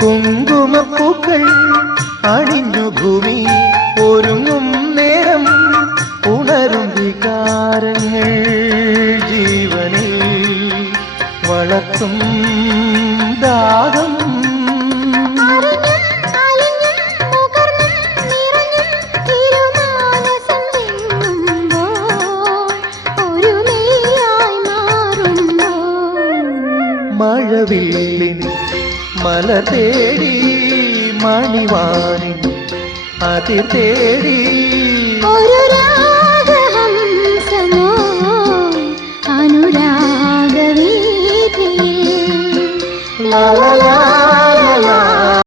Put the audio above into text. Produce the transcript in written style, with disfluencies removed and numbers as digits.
കുങ്കുമപ്പൂക്കൾ അണിഞ്ഞു ഭൂമി ഒരുങ്ങും നേരം ഉണരും വികാരങ്ങൾ ജീവനിൽ വളർത്തും ദാഹം. മഴവില്ലിൻ മല തേടി മണിവാനിൻ അതിർ തേടി ഒരു രാഗഹംസമോ അനുരാഗവീഥിയിൽ. ലാ ലാ ലാ